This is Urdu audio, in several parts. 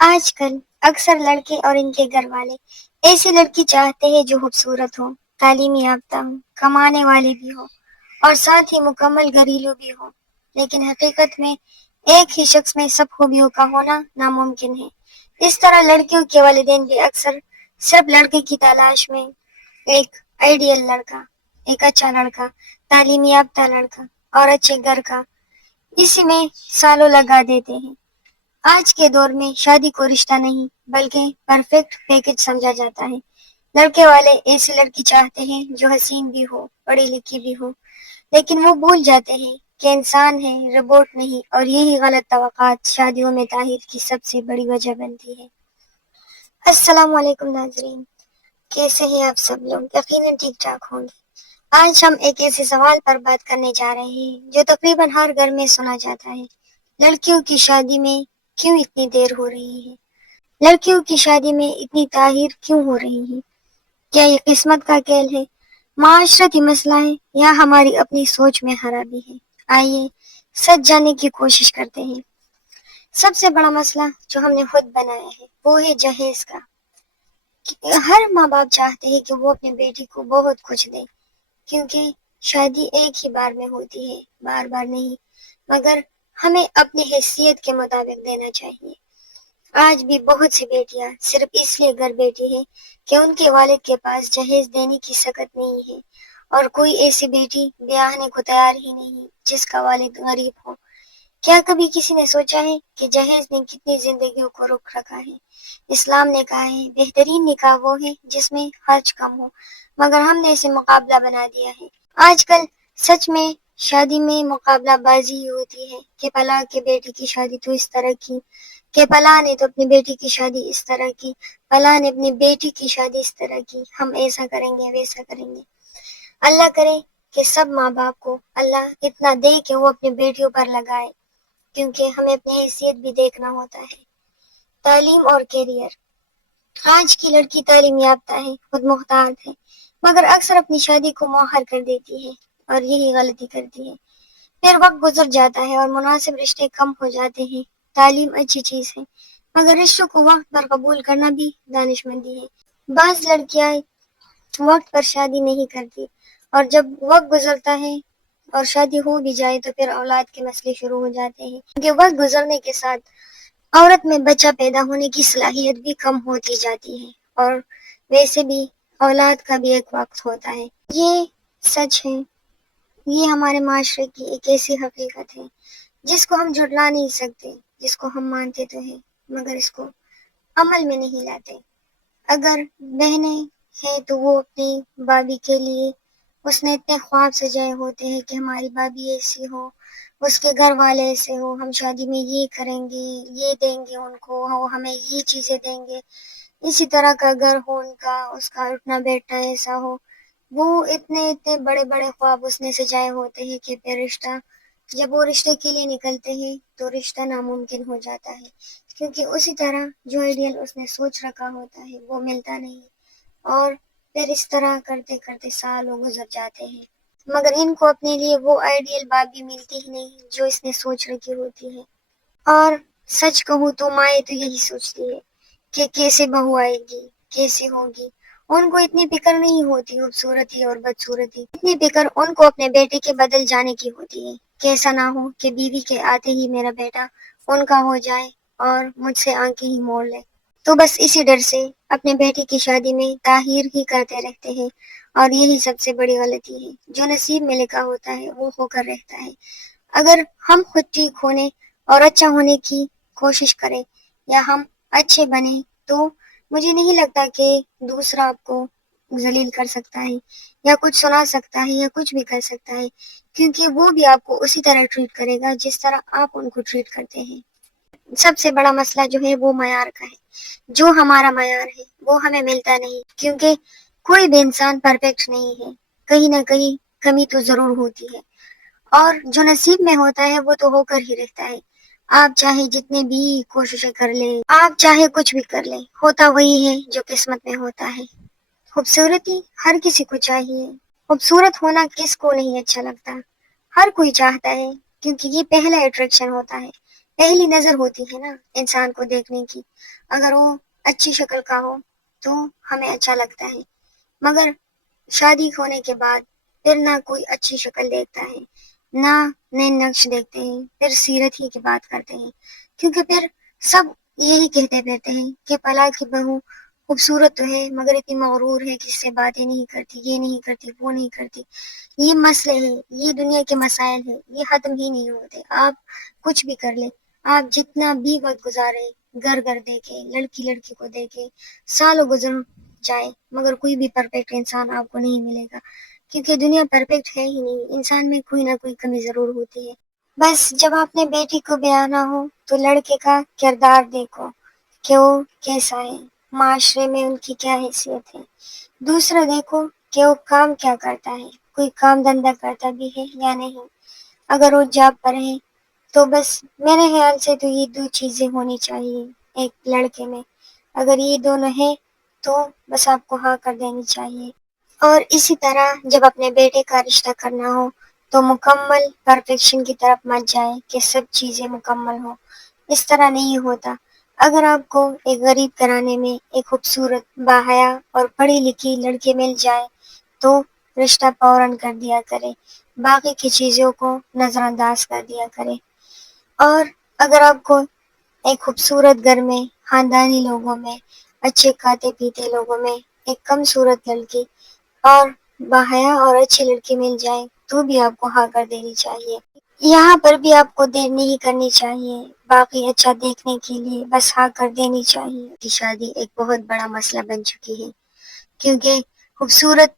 آج کل اکثر لڑکے اور ان کے گھر والے ایسی لڑکی چاہتے ہیں جو خوبصورت ہو، تعلیم یافتہ ہو، کمانے والی بھی ہو اور ساتھ ہی مکمل گھریلو بھی ہو، لیکن حقیقت میں ایک ہی شخص میں سب خوبیوں کا ہونا ناممکن ہے۔ اس طرح لڑکیوں کے والدین بھی اکثر صرف لڑکے کی تلاش میں ایک آئیڈیل لڑکا، ایک اچھا لڑکا، تعلیم یافتہ لڑکا اور اچھے گھر کا، اسی میں سالوں لگا دیتے ہیں۔ آج کے دور میں شادی کو رشتہ نہیں بلکہ پرفیکٹ پیکج سمجھا جاتا ہے۔ لڑکے والے ایسی لڑکی چاہتے ہیں جو حسین بھی ہو، پڑھی لکھی بھی ہو، لیکن وہ بھول جاتے ہیں کہ انسان ہے، روبوٹ نہیں، اور یہی غلط توقعات شادیوں میں تاخیر کی سب سے بڑی وجہ بنتی ہے۔ السلام علیکم ناظرین، کیسے ہیں آپ سب لوگ؟ یقیناً ٹھیک ٹھاک ہوں گے۔ آج ہم ایک ایسے سوال پر بات کرنے جا رہے ہیں جو تقریباً ہر گھر میں سنا جاتا ہے: لڑکیوں کی شادی میں کیوں اتنی دیر ہو رہی ہے؟ لڑکیوں کی شادی میں اتنی تاخیر کیوں ہو رہی ہے؟ کیا یہ قسمت کا کھیل ہے، معاشرتی مسئلہ ہے، یا ہماری اپنی سوچ میں خرابی ہے؟ آئیے سچ جاننے کی کوشش کرتے ہیں۔ سب سے بڑا مسئلہ جو ہم نے خود بنایا ہے وہ ہے جہیز کا۔ ہر ماں باپ چاہتے ہیں کہ وہ اپنی بیٹی کو بہت کچھ دے، کیونکہ شادی ایک ہی بار میں ہوتی ہے، بار بار نہیں، مگر ہمیں اپنی حیثیت کے مطابق دینا چاہیے۔ آج بھی بہت سی بیٹیاں صرف اس لیے گھر بیٹھی ہیں کہ ان کے والد کے پاس جہیز دینے کی سکت نہیں ہے، اور کوئی ایسی بیٹی بیاہنے کو تیار ہی نہیں جس کا والد غریب ہو۔ کیا کبھی کسی نے سوچا ہے کہ جہیز نے کتنی زندگیوں کو روک رکھا ہے؟ اسلام نے کہا ہے بہترین نکاح وہ ہے جس میں خرچ کم ہو، مگر ہم نے اسے مقابلہ بنا دیا ہے۔ آج کل سچ میں شادی میں مقابلہ بازی ہی ہوتی ہے کہ فلاں کے بیٹی کی شادی تو اس طرح کی، کہ فلاں نے تو اپنی بیٹی کی شادی اس طرح کی، فلاں نے اپنی بیٹی کی شادی اس طرح کی، ہم ایسا کریں گے، ویسا کریں گے۔ اللہ کرے کہ سب ماں باپ کو اللہ اتنا دے کہ وہ اپنی بیٹیوں پر لگائے، کیونکہ ہمیں اپنی حیثیت بھی دیکھنا ہوتا ہے۔ تعلیم اور کیریئر۔ آج کی لڑکی تعلیم یافتہ ہے، خود مختار ہے، مگر اکثر اپنی شادی کو مؤخر کر دیتی ہے، اور یہی غلطی کرتی ہے۔ پھر وقت گزر جاتا ہے اور مناسب رشتے کم ہو جاتے ہیں۔ تعلیم اچھی چیز ہے، مگر رشتوں کو وقت پر قبول کرنا بھی دانش مندی ہے۔ بعض لڑکیاں وقت پر شادی نہیں کرتی، اور جب وقت گزرتا ہے اور شادی ہو بھی جائے تو پھر اولاد کے مسئلے شروع ہو جاتے ہیں، کیونکہ وقت گزرنے کے ساتھ عورت میں بچہ پیدا ہونے کی صلاحیت بھی کم ہوتی جاتی ہے، اور ویسے بھی اولاد کا بھی ایک وقت ہوتا ہے۔ یہ سچ ہے، یہ ہمارے معاشرے کی ایک ایسی حقیقت ہے جس کو ہم جھٹلا نہیں سکتے، جس کو ہم مانتے تو ہیں مگر اس کو عمل میں نہیں لاتے۔ اگر بہنیں ہیں تو وہ اپنی بابی کے لیے اس نے اتنے خواب سجائے ہوتے ہیں کہ ہماری بابی ایسی ہو، اس کے گھر والے ایسے ہو، ہم شادی میں یہ کریں گے، یہ دیں گے ان کو، وہ ہمیں یہ چیزیں دیں گے، اسی طرح کا گھر ہو ان کا، اس کا اٹھنا بیٹھنا ایسا ہو۔ وہ اتنے بڑے بڑے خواب اس نے سجائے ہوتے ہیں کہ پھر رشتہ، جب وہ رشتے کے لیے نکلتے ہیں تو رشتہ ناممکن ہو جاتا ہے، کیونکہ اسی طرح جو آئیڈیل اس نے سوچ رکھا ہوتا ہے وہ ملتا نہیں، اور پھر اس طرح کرتے کرتے سالوں گزر جاتے ہیں، مگر ان کو اپنے لیے وہ آئیڈیل بابی ملتی ہی نہیں جو اس نے سوچ رکھی ہوتی ہے۔ اور سچ کہوں تو مائیں تو یہی سوچتی ہے کہ کیسے بہو آئے گی، کیسے ہوگی۔ ان کو اتنی فکر نہیں ہوتی خوبصورتی اور بدصورتی، اتنی فکر ان کو اپنے بیٹے کے بدل جانے کی ہوتی ہے۔ کیسا نہ ہو کہ بیوی کے آتے ہی میرا بیٹا ان کا ہو جائے اور مجھ سے آنکھیں ہی موڑ لے۔ تو بس اسی ڈر سے اپنے بیٹی کی شادی میں تاخیر ہی کرتے رہتے ہیں، اور یہی سب سے بڑی غلطی ہے۔ جو نصیب میں لکھا ہوتا ہے وہ ہو کر رہتا ہے۔ اگر ہم خود ٹھیک ہونے اور اچھا ہونے کی کوشش کریں، یا ہم اچھے بنیں، تو مجھے نہیں لگتا کہ دوسرا آپ کو ذلیل کر سکتا ہے، یا کچھ سنا سکتا ہے، یا کچھ بھی کر سکتا ہے، کیونکہ وہ بھی آپ کو اسی طرح ٹریٹ کرے گا جس طرح آپ ان کو ٹریٹ کرتے ہیں۔ سب سے بڑا مسئلہ جو ہے وہ معیار کا ہے۔ جو ہمارا معیار ہے وہ ہمیں ملتا نہیں، کیونکہ کوئی بھی انسان پرفیکٹ نہیں ہے، کہیں نہ کہیں کمی تو ضرور ہوتی ہے، اور جو نصیب میں ہوتا ہے وہ تو ہو کر ہی رہتا ہے۔ آپ چاہے جتنے بھی کوششیں کر لیں، آپ چاہے کچھ بھی کر لیں، ہوتا وہی ہے جو قسمت میں ہوتا ہے۔ خوبصورتی ہر کسی کو چاہیے، خوبصورت ہونا کس کو نہیں اچھا لگتا، ہر کوئی چاہتا ہے، کیونکہ یہ پہلا اٹریکشن ہوتا ہے۔ پہلی نظر ہوتی ہے نا انسان کو دیکھنے کی، اگر وہ اچھی شکل کا ہو تو ہمیں اچھا لگتا ہے، مگر شادی ہونے کے بعد پھر نہ کوئی اچھی شکل دیکھتا ہے، نہ نئے نقش دیکھتے ہیں، پھر سیرت ہی کی بات کرتے ہیں، کیونکہ پھر سب یہی کہتے رہتے ہیں کہ فلاں کی بہو خوبصورت تو ہے مگر اتنی مغرور ہے، کس سے باتیں نہیں کرتی، یہ نہیں کرتی، وہ نہیں کرتی۔ یہ مسئلے ہیں، یہ دنیا کے مسائل ہیں، یہ ختم ہی نہیں ہوتے۔ آپ کچھ بھی کر لیں، آپ جتنا بھی وقت گزارے، گھر گھر دیکھے، لڑکی لڑکی کو دیکھے، سالوں گزر جائے، مگر کوئی بھی پرفیکٹ انسان آپ کو نہیں ملے گا، کیونکہ دنیا پرفیکٹ ہے ہی نہیں، انسان میں کوئی نہ کوئی کمی ضرور ہوتی ہے۔ بس جب اپنے بیٹی کو بیانا ہو تو لڑکے کا کردار دیکھو کہ وہ کیسا ہے، معاشرے میں ان کی کیا حیثیت ہے۔ دوسرا دیکھو کہ وہ کام کیا کرتا ہے، کوئی کام دھندا کرتا بھی ہے یا نہیں۔ اگر وہ جاب پر ہے تو بس میرے خیال سے تو یہ دو چیزیں ہونی چاہیے ایک لڑکے میں، اگر یہ دونوں ہیں تو بس آپ کو ہاں کر دینی چاہیے۔ اور اسی طرح جب اپنے بیٹے کا رشتہ کرنا ہو تو مکمل پرفیکشن کی طرف مت جائیں کہ سب چیزیں مکمل ہوں، اس طرح نہیں ہوتا۔ اگر آپ کو ایک غریب گھرانے میں ایک خوبصورت، باحیا اور پڑھی لکھی لڑکی مل جائے تو رشتہ فوراً کر دیا کرے، باقی کی چیزوں کو نظر انداز کر دیا کرے۔ اور اگر آپ کو ایک خوبصورت گھر میں، خاندانی لوگوں میں، اچھے کھاتے پیتے لوگوں میں ایک کم صورت لڑکی اور باحیا اور اچھی لڑکی مل جائے تو بھی آپ کو ہاں کر دینی چاہیے۔ یہاں پر بھی آپ کو دیر نہیں کرنی چاہیے، باقی اچھا دیکھنے کے لیے بس ہاں کر دینی چاہیے۔ کی شادی ایک بہت بڑا مسئلہ بن چکی ہے، کیونکہ خوبصورت،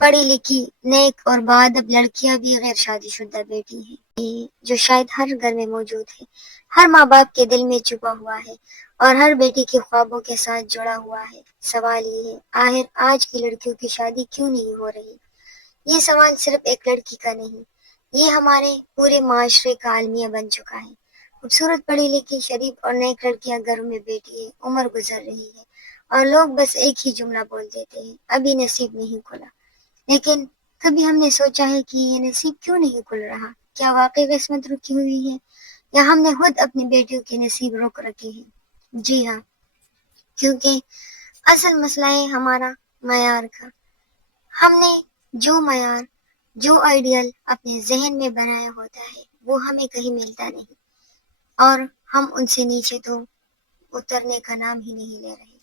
پڑھی لکھی، نیک اور باادب لڑکیاں بھی غیر شادی شدہ بیٹی ہیں جو شاید ہر گھر میں موجود ہے، ہر ماں باپ کے دل میں چھپا ہوا ہے اور ہر بیٹی کے خوابوں کے ساتھ جڑا ہوا ہے۔ سوال یہ ہے آخر آج کی لڑکیوں کی شادی کیوں نہیں ہو رہی؟ یہ سوال صرف ایک لڑکی کا نہیں، یہ ہمارے پورے معاشرے کا المیہ بن چکا ہے۔ خوبصورت، پڑھی لکھی، شریف اور نیک لڑکیاں گھروں میں بیٹھی ہے، عمر گزر رہی ہے اور لوگ بس ایک ہی جملہ بول دیتے ہیں، ابھی نصیب نہیں کھلا۔ لیکن کبھی ہم نے سوچا ہے کہ یہ نصیب کیوں نہیں کھل رہا؟ کیا واقعی قسمت رکی ہوئی ہے یا ہم نے خود اپنی بیٹیوں کے نصیب روک رکھے ہیں؟ جی ہاں، کیونکہ اصل مسئلہ ہے ہمارا معیار کا۔ ہم نے جو معیار، جو آئیڈیل اپنے ذہن میں بنایا ہوتا ہے وہ ہمیں کہیں ملتا نہیں، اور ہم ان سے نیچے تو اترنے کا نام ہی نہیں لے رہے،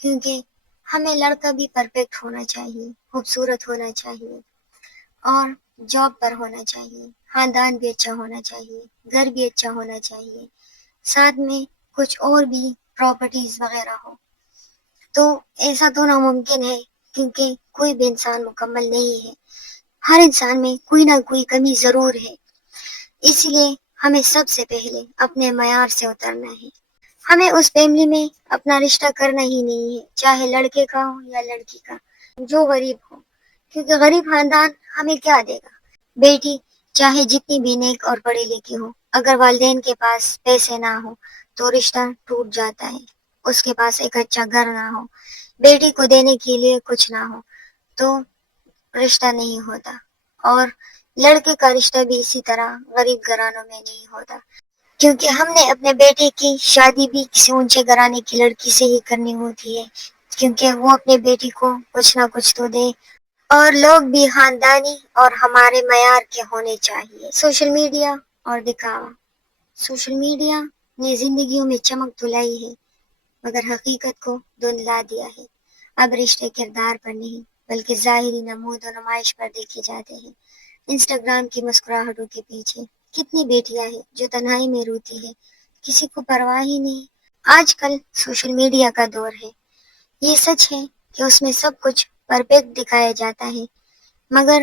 کیونکہ ہمیں لڑکا بھی پرفیکٹ ہونا چاہیے، خوبصورت ہونا چاہیے اور جاب پر ہونا چاہیے، خاندان بھی اچھا ہونا چاہیے، گھر بھی اچھا ہونا چاہیے، ساتھ میں کچھ اور بھی پراپرٹیز وغیرہ ہو۔ تو ایسا تو ناممکن ہے، کیونکہ کوئی بھی انسان مکمل نہیں ہے، ہر انسان میں کوئی نہ کوئی کمی ضرور ہے۔ اس لیے ہمیں سب سے پہلے اپنے معیار سے اترنا ہے۔ ہمیں اس فیملی میں اپنا رشتہ کرنا ہی نہیں ہے، چاہے لڑکے کا ہو یا لڑکی کا، جو غریب ہو، کیونکہ غریب خاندان ہمیں کیا دے گا؟ بیٹی چاہے جتنی بھی نیک اور پڑھی لکھی ہو، اگر والدین کے پاس پیسے نہ ہو تو رشتہ ٹوٹ جاتا ہے۔ اس کے پاس ایک اچھا گھر نہ ہو، بیٹی کو دینے کے لیے کچھ نہ ہو تو رشتہ نہیں ہوتا، اور لڑکے کا رشتہ بھی اسی طرح غریب گھرانوں میں نہیں ہوتا، کیونکہ ہم نے اپنے بیٹے کی شادی بھی کسی اونچے گھرانے کی لڑکی سے ہی کرنی ہوتی ہے، کیونکہ وہ اپنے بیٹی کو کچھ نہ کچھ تو دے، اور لوگ بھی خاندانی اور ہمارے معیار کے ہونے چاہیے۔ سوشل میڈیا اور دکھاوا، سوشل میڈیا نے زندگیوں میں چمک تو لائی ہے مگر حقیقت کو دھندلا دیا ہے۔ اب رشتے کردار پر نہیں بلکہ ظاہری نمود و نمائش پر دیکھے جاتے ہیں۔ انسٹاگرام کی مسکراہٹوں کے پیچھے کتنی بیٹیاں ہیں جو تنہائی میں روتی ہے، کسی کو پرواہ ہی نہیں۔ آج کل سوشل میڈیا کا دور ہے، یہ سچ ہے کہ اس میں سب کچھ پرفیکٹ دکھایا جاتا ہے، مگر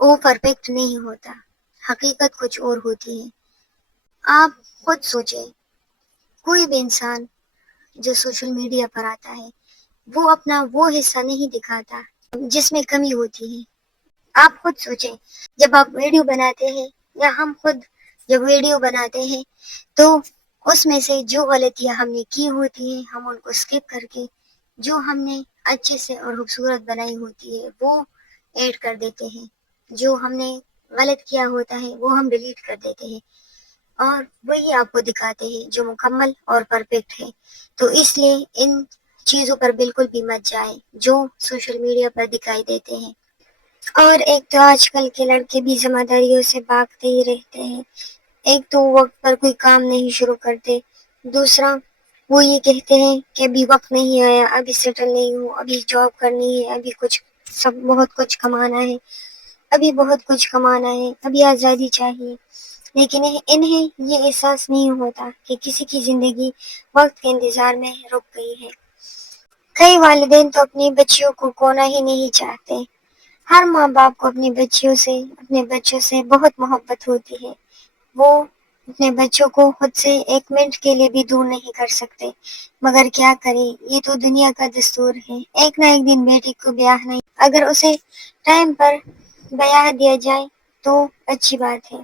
وہ پرفیکٹ نہیں ہوتا، حقیقت کچھ اور ہوتی ہے۔ آپ خود سوچیں، کوئی بھی انسان جو سوشل میڈیا پر آتا ہے وہ اپنا وہ حصہ نہیں دکھاتا جس میں کمی ہوتی ہے۔ آپ خود سوچیں، جب آپ ویڈیو بناتے ہیں یا ہم خود جب ویڈیو بناتے ہیں تو اس میں سے جو غلطیاں ہم نے کی ہوتی ہیں ہم ان کو اسکپ کر کے جو ہم نے اچھے سے اور خوبصورت بنائی ہوتی ہے وہ ایڈ کر دیتے ہیں، جو ہم نے غلط کیا ہوتا ہے وہ ہم ڈیلیٹ کر دیتے ہیں۔ اور وہی آپ کو دکھاتے ہیں جو مکمل اور پرفیکٹ ہے۔ تو اس لیے ان چیزوں پر بالکل بھی مت جائیں جو سوشل میڈیا پر دکھائی دیتے ہیں۔ اور ایک تو آج کل کے لڑکے بھی ذمہ داریوں سے بھاگتے ہی رہتے ہیں۔ ایک تو وقت پر کوئی کام نہیں شروع کرتے، دوسرا وہ یہ کہتے ہیں کہ ابھی وقت نہیں آیا، ابھی سیٹل نہیں ہوں، ابھی جاب کرنی ہے، ابھی کچھ بہت کچھ کمانا ہے، ابھی آزادی چاہیے۔ لیکن انہیں یہ احساس نہیں ہوتا کہ کسی کی زندگی وقت کے انتظار میں رک گئی ہے۔ کئی والدین تو اپنی بچیوں کو کھونا ہی نہیں چاہتے۔ ہر ماں باپ کو اپنے بچوں سے بہت محبت ہوتی ہے۔ وہ اپنے بچوں کو خود سے ایک منٹ کے لیے بھی دور نہیں کر سکتے، مگر کیا کریں، یہ تو دنیا کا دستور ہے۔ ایک نہ ایک دن بیٹی کو بیاہ نہیں، اگر اسے ٹائم پر بیاہ دیا جائے تو اچھی بات ہے۔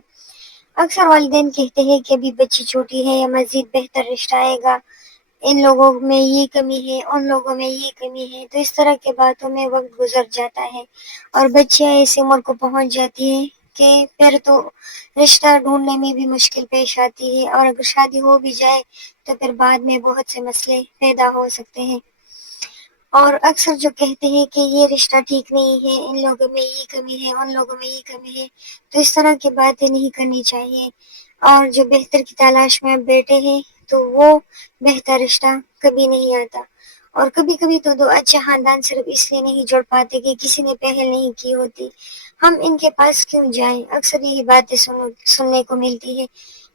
اکثر والدین کہتے ہیں کہ ابھی بچی چھوٹی ہے یا مزید بہتر رشتہ آئے گا، ان لوگوں میں یہ کمی ہے، ان لوگوں میں یہ کمی ہے، تو اس طرح کی باتوں میں وقت گزر جاتا ہے اور بچیاں ایسی عمر کو پہنچ جاتی ہیں کہ پھر تو رشتہ ڈھونڈنے میں بھی مشکل پیش آتی ہے، اور اگر شادی ہو بھی جائے تو پھر بعد میں بہت سے مسئلے پیدا ہو سکتے ہیں۔ اور اکثر جو کہتے ہیں کہ یہ رشتہ ٹھیک نہیں ہے، ان لوگوں میں یہ کمی ہے، ان لوگوں میں یہ کمی ہے، تو اس طرح کی باتیں نہیں کرنی چاہیے۔ اور جو بہتر کی تلاش میں بیٹھے ہیں تو وہ بہتر رشتہ کبھی نہیں آتا۔ اور کبھی کبھی تو دو اچھے خاندان صرف اس لیے نہیں جڑ پاتے کہ کسی نے پہل نہیں کی ہوتی۔ ہم ان کے پاس کیوں جائیں، اکثر یہی باتیں سننے کو ملتی ہے۔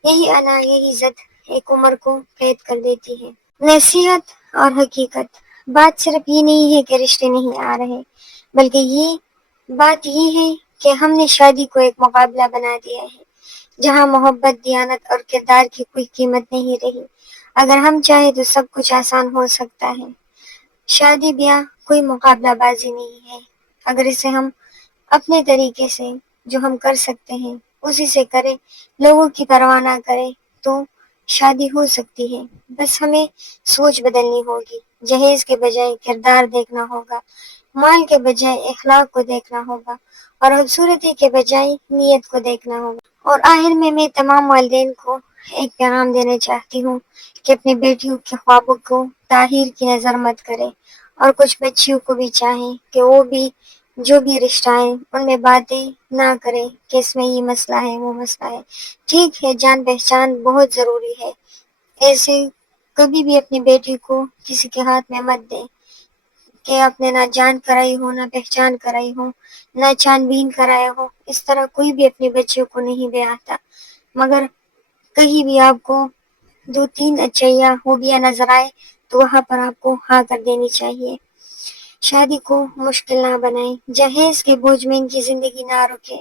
یہی انا، یہی ضد ایک عمر کو قید کر دیتی ہے۔ نصیحت اور حقیقت، بات صرف یہ نہیں ہے کہ رشتے نہیں آ رہے، بلکہ بات یہ ہے کہ ہم نے شادی کو ایک مقابلہ بنا دیا ہے جہاں محبت، دیانت اور کردار کی کوئی قیمت نہیں رہی۔ اگر ہم چاہیں تو سب کچھ آسان ہو سکتا ہے۔ شادی بیاہ کوئی مقابلہ بازی نہیں ہے۔ اگر اسے ہم اپنے طریقے سے جو ہم کر سکتے ہیں اسی سے کریں، لوگوں کی پرواہ نہ کریں، تو شادی ہو سکتی ہے۔ بس ہمیں سوچ بدلنی ہوگی۔ جہیز کے بجائے کردار دیکھنا ہوگا، مال کے بجائے اخلاق کو دیکھنا ہوگا، اور خوبصورتی کے بجائے نیت کو دیکھنا ہوگا۔ اور آخر میں تمام والدین کو ایک پیغام دینا چاہتی ہوں کہ اپنی بیٹیوں کے خوابوں کو تاخیر کی نظر مت کرے، اور کچھ بچیوں کو بھی چاہیں کہ وہ بھی جو بھی رشتہ ہے ان میں باتیں نہ کریں کہ اس میں یہ مسئلہ ہے، وہ مسئلہ ہے۔ ٹھیک ہے، جان پہچان بہت ضروری ہے، ایسے کبھی بھی اپنی بیٹی کو کسی کے ہاتھ میں مت دیں کہ آپ نے نہ جان کرائی ہو، نہ پہچان کرائی ہو، نہ چھان بین کرایا ہو۔ اس طرح کوئی بھی اپنی بچیوں کو نہیں بیاہتا، مگر کہیں بھی آپ کو 2-3 اچھائیاں خوبیاں نظر آئے تو وہاں پر آپ کو ہاں کر دینی چاہیے۔ شادی کو مشکل نہ بنائیں، جہیز کے بوجھ میں ان کی زندگی نہ رکے۔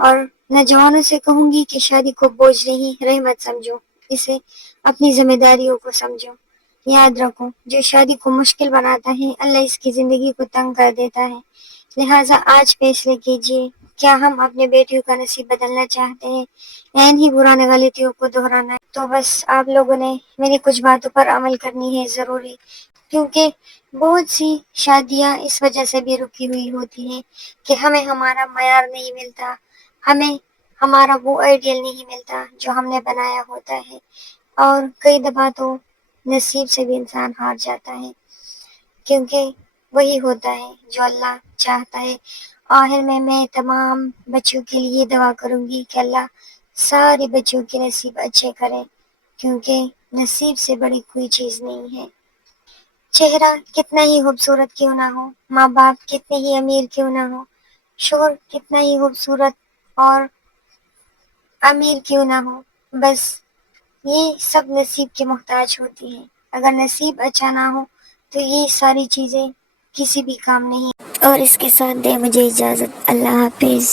اور نوجوانوں سے کہوں گی کہ شادی کو بوجھ نہیں، رحمت سمجھو، اسے اپنی ذمہ داریوں کو سمجھو۔ یاد رکھو، جو شادی کو مشکل بناتا ہے اللہ اس کی زندگی کو تنگ کر دیتا ہے۔ لہٰذا آج فیصلے کیجئے، کیا ہم اپنے بیٹیوں کا نصیب بدلنا چاہتے ہیں، ہی پرانے غلطیوں کو دہرانا ہے؟ تو بس آپ لوگوں نے میری کچھ باتوں پر عمل کرنی ہے ضروری، کیونکہ بہت سی شادیاں اس وجہ سے بھی رکی ہوئی ہوتی ہیں کہ ہمیں ہمارا معیار نہیں ملتا، ہمیں ہمارا وہ آئیڈیل نہیں ملتا جو ہم نے بنایا ہوتا ہے، اور کئی دفعہ تو نصیب سے بھی انسان ہار جاتا ہے، کیونکہ وہی ہوتا ہے جو اللہ چاہتا ہے۔ آخر میں تمام بچوں کے لیے دعا کروں گی کہ اللہ سارے بچوں کے نصیب اچھے کریں، کیونکہ نصیب سے بڑی کوئی چیز نہیں ہے۔ چہرہ کتنا ہی خوبصورت کیوں نہ ہو، ماں باپ کتنے ہی امیر کیوں نہ ہو، شوہر کتنا ہی خوبصورت اور امیر کیوں نہ ہو، بس یہ سب نصیب کے محتاج ہوتی ہیں۔ اگر نصیب اچھا نہ ہو تو یہ ساری چیزیں کسی بھی کام نہیں۔ اور اس کے ساتھ دے مجھے اجازت، اللہ حافظ۔